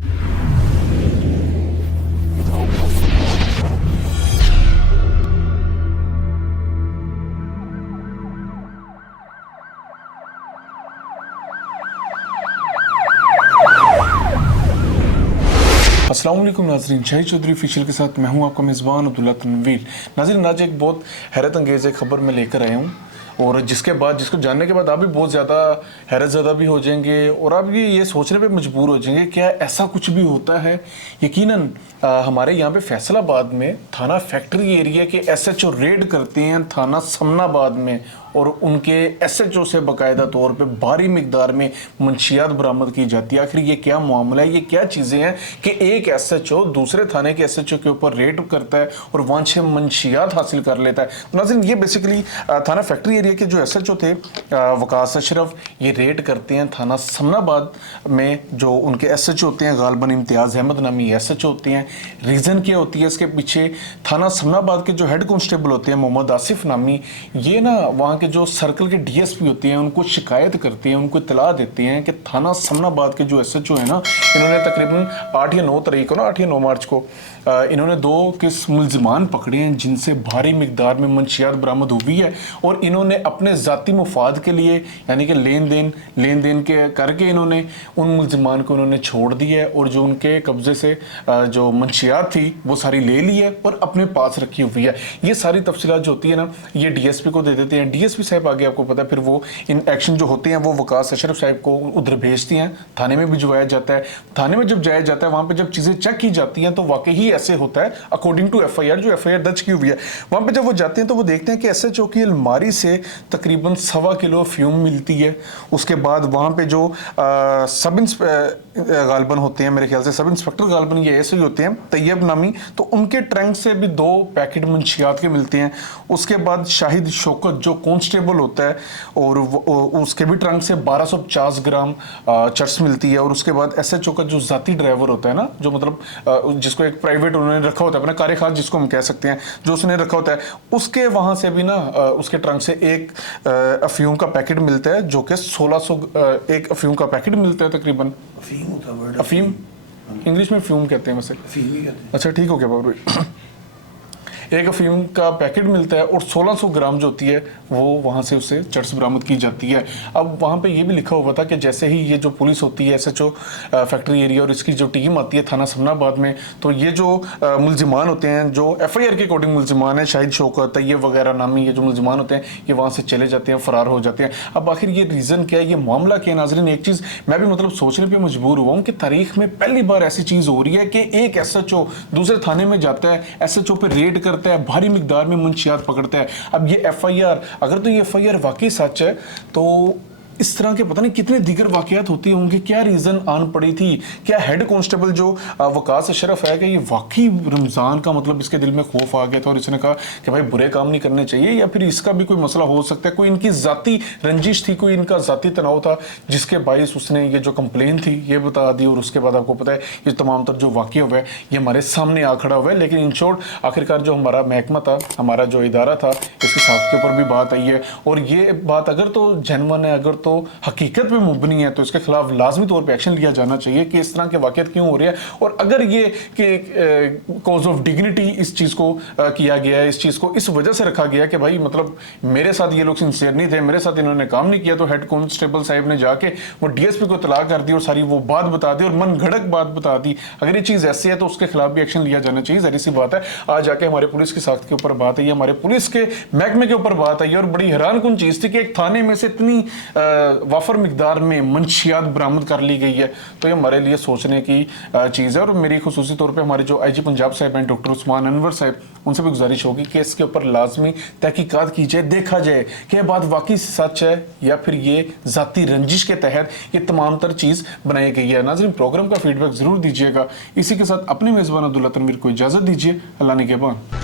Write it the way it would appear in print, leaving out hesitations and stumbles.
अस्सलाम वालेकुम नाज़रीन, शाहिद चौधरी ऑफिशियल के साथ मैं हूं आपका मेज़बान अब्दुल्ला तनवीर। नाज़रीन, आज एक बहुत हैरत अंगेज़ एक खबर मैं लेकर आया हूं और जिसको जानने के बाद आप भी बहुत ज़्यादा हैरत ज़दा भी हो जाएंगे और आप ये सोचने पे मजबूर हो जाएंगे क्या ऐसा कुछ भी होता है। यकीनन हमारे यहाँ पे फैसलाबाद में थाना फैक्ट्री एरिया के एसएचओ रेड करते हैं थाना समनाबाद में और उनके एसएचओ से बाकायदा तौर पे भारी मिकदार में मंशियात बरामद की जाती है। आखिर ये क्या मामला है, ये क्या चीज़ें हैं कि एक एसएचओ दूसरे थाने के एसएचओ के ऊपर रेड करता है और वहाँ से मंशियात हासिल कर लेता है। तो नाज़रीन, ये बेसिकली थाना फैक्ट्री एरिया के जो एसएचओ थे वकास अशरफ, ये रेड करते हैं थाना समनाबाद में। जो उनके एसएचओ होते हैं गालबन इम्तियाज़ अहमद नामी एसएचओ होते हैं। रीज़न क्या होती है इसके पीछे? थाना समनाबाद के जो हेड कांस्टेबल होते हैं मोहम्मद आसिफ नामी, ये ना वहाँ के जो सर्कल के डीएसपी होते हैं उनको शिकायत करते हैं, उनको इत्तला देते हैं कि थाना समनाबाद के जो एसएचओ है ना, इन्होंने तकरीबन 8 या 9 तारीख को ना 8 या 9 मार्च को इन्होंने 2 मुल्जिमान पकड़े हैं जिनसे भारी मिकदार में मंशियात बरामद हुई है और इन्होंने अपने ज़ाती मुफाद के लिए यानी कि लेन देन के करके इन्होंने उन मुल्जिमान को उन्होंने छोड़ दिया है और जो उनके कब्जे से जो मंशियात थी वो सारी ले ली है और अपने पास रखी हुई है। ये सारी तफसीलात जो होती है ना, ये डीएसपी को दे देते हैं। डीएसपी साहब आगे आपको पता है फिर वो इन एक्शन जो होते हैं वो वकास अशरफ साहब को उधर भेजती हैं, थाने में भिजवाया जाता है। थाने में जब जाया जाता है वहाँ पे जब चीज़ें चेक की जाती हैं तो वाकई ही ऐसे होता है अकॉर्डिंग टू एफआईआर, जो एफआईआर दर्ज की हुई है। वहाँ पे जब वो जाते हैं तो वो देखते हैं कि एसएचओ की अलमारी से तकरीबन 1.25 किलो अफीम मिलती है। उसके बाद वहाँ पे जो गालबन होते हैं, मेरे ख्याल से सब इंस्पेक्टर गालबन ये ऐसे ही होते हैं तैयब नामी, तो उनके ट्रंक से भी 2 पैकेट मंशियात के मिलते हैं। उसके बाद शाहिद शौकत जो कांस्टेबल होता है और उसके भी ट्रंक से 1250 ग्राम चर्स मिलती है। और उसके बाद एसएचओ का जो जाती ड्राइवर होता है ना, जो मतलब जिसको एक प्राइवेट उन्होंने रखा होता है अपना कार्यखास जिसको हम कह सकते हैं, जो उसने रखा होता है, उसके वहां से भी ना उसके ट्रंक से एक अफीम का पैकेट मिलता है जो कि 1600 एक अफीम का पैकेट मिलता है तकरीबन। अफीम इंग्लिश में फ्यूम कहते हैं वैसे। अच्छा ठीक हो गया बाबू। एक अफीम का पैकेट मिलता है और 1600 ग्राम जो होती है वो वहाँ से उसे चर्स बरामद की जाती है। अब वहाँ पे ये भी लिखा हुआ था कि जैसे ही ये जो पुलिस होती है एसएचओ फैक्ट्री एरिया और इसकी जो टीम आती है थाना समनाबाद में, तो ये जो मुल्जिमान होते हैं, जो एफआईआर के अकॉर्डिंग मुल्जिमान है, शाहिद शौकत तैयब वगैरह नामी ये जो मुल्जिमान होते हैं, ये वहाँ से चले जाते हैं, फरार हो जाते हैं। अब आखिर ये रीज़न क्या है, ये मामला क्या है नाज़रीन? एक चीज़ मैं भी मतलब सोचने पर मजबूर हुआ हूँ कि तारीख में पहली बार ऐसी चीज़ हो रही है कि एक एसएचओ दूसरे थाने में जाता है, एसएचओ पर रेड करता है, भारी मिकदार में मंशियात पकड़ता है। अब ये एफआईआर, अगर तो ये एफआईआर वाकई सच है तो इस तरह के पता नहीं कितने दीगर वाकयात होती होंगे। क्या रीज़न आन पड़ी थी? क्या हेड कांस्टेबल जो वकास अशरफ है कि ये वाकई रमज़ान का मतलब इसके दिल में खौफ आ गया था और इसने कहा कि भाई बुरे काम नहीं करने चाहिए, या फिर इसका भी कोई मसला हो सकता है, कोई इनकी ज़ाती रंजिश थी, कोई इनका ज़ाती तनाव था जिसके बायस उसने ये जो कंप्लेन थी ये बता दी। और उसके बाद आपको पता है ये तमाम तर जो वाकया हुआ है ये हमारे सामने आ खड़ा हुआ है। लेकिन इन शॉर्ट आखिरकार जो हमारा महकमा था, हमारा जो इदारा था, इसके साथ के ऊपर भी बात आई है और ये बात अगर तो जेन्युइन है, अगर तो हकीकत में मुबनी है, तो इसके खिलाफ लाजमी तौर पे एक्शन लिया जाना चाहिए कि इस तरह के वाक़यात क्यों हो रहे हैं। और अगर ये कि कॉज ऑफ डिग्निटी इस चीज़ को किया गया है, इस चीज़ को इस वजह से रखा गया कि भाई मतलब मेरे साथ ये लोग सिंसियर नहीं थे, मेरे साथ इन्होंने काम नहीं किया, तो हेड कांस्टेबल साहब ने जाके वो डीएसपी को इत्तला कर दी और सारी वो बात बता दी और मन घड़क बात बता दी। अगर ये चीज़ ऐसी है तो उसके खिलाफ भी एक्शन लिया जाना चाहिए, ज़ाहिर सी बात है। आज जाके हमारे पुलिस की साख्त के ऊपर बात आई, हमारे पुलिस के महकमे के ऊपर बात आई और बड़ी हैरानकुन चीज़ थी कि एक थाने में से इतनी वाफर मिकदार में मंशियात बरामद कर ली गई है। तो ये हमारे लिए सोचने की चीज़ है और मेरी खुसूसी तौर पे हमारे जो आईजी पंजाब साहब हैं डॉक्टर उस्मान अनवर साहब, उनसे भी गुजारिश होगी कि इसके ऊपर लाजमी तहकीकात की जाए, देखा जाए कि यह बात वाकई सच है या फिर ये ज़ाती रंजिश के तहत ये तमाम तर चीज़ बनाई गई है। नाज़रीन, प्रोग्राम का फीडबैक ज़रूर दीजिएगा। इसी के साथ अपने मेज़बान अब्दुल्ला तनवीर को इजाज़त दीजिए। अल्लाह निगहबान।